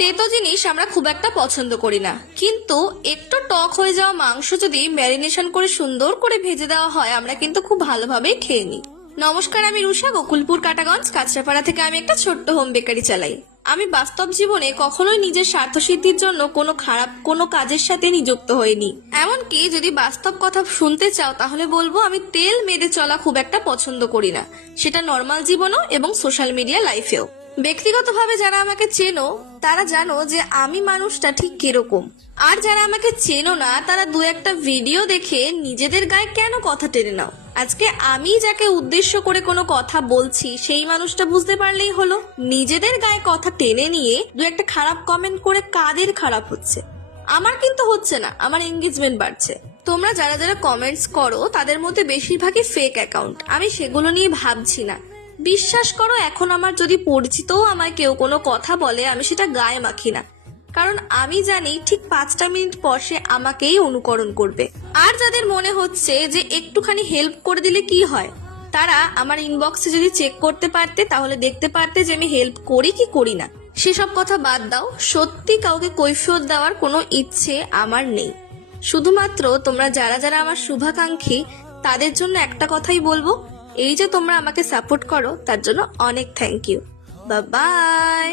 তেতো জিনিস আমরা খুব একটা পছন্দ করি না, কিন্তু একটু টক হয়ে যাওয়া মাংস যদি ম্যারিনেশন করে সুন্দর করে ভেজে দেওয়া হয় আমরা কিন্তু খুব ভালোভাবেই খেয়ে নিই। নমস্কার, আমি রুষা, গোকুলপুর কাটাগঞ্জ কাঁচরাপাড়া থেকে আমি একটা ছোট্ট হোম বেকারি চালাই। আমি বাস্তব জীবনে কখনোই নিজের স্বার্থসিদ্ধির জন্য কোনো কাজের সাথে নিযুক্ত হইনি। এমনকি যদি বাস্তব কথা শুনতে চাও তাহলে বলবো আমি তেল মেরে চলা খুব একটা পছন্দ করি না, সেটা নর্মাল জীবনও এবং সোশ্যাল মিডিয়া লাইফেও। ব্যক্তিগতভাবে যারা আমাকে চেনো তারা জানো যে আমি মানুষটা ঠিক কিরকম, আর যারা আমাকে চেনো না তারা দু একটা ভিডিও দেখে নিজেদের গায়ে কেন কথা টেনে নাও। আজকে আমি যাকে উদ্দেশ্য করে কোনো কথা বলছি সেই মানুষটা বুঝতে পারলেই হলো। নিজেদের গায়ে কথা টেনে নিয়ে দু একটা খারাপ কমেন্ট করে কাদের খারাপ হচ্ছে? আমার কিন্তু হচ্ছে না, আমার এঙ্গেজমেন্ট বাড়ছে। তোমরা যারা যারা কমেন্টস করো তাদের মধ্যে বেশিরভাগই ফেক অ্যাকাউন্ট, আমি সেগুলো নিয়ে ভাবছি না। বিশ্বাস করো, এখন আমার যদি পরিচিতও আমায় কেউ কোনো কথা বলে আমি সেটা গায়ে মাখি না, কারণ আমি জানি ঠিক 5টা মিনিট পর সে আমাকেই অনুকরণ করবে। আর যাদের মনে হচ্ছে যে একটুখানি হেল্প করে দিলে কি হয়, তারা আমার ইনবক্সে যদি চেক করতে পারতে তাহলে দেখতে পারতে যে আমি হেল্প করি কি করি না। সেসব কথা বাদ দাও, সত্যি কাউকে কৈফিয়ত দেওয়ার কোনো ইচ্ছে আমার নেই। শুধুমাত্র তোমরা যারা যারা আমার শুভাকাঙ্ক্ষী তাদের জন্য একটা কথাই বলবো, এই যে তোমরা আমাকে সাপোর্ট করো তার জন্য অনেক থ্যাংক ইউ। Bye bye.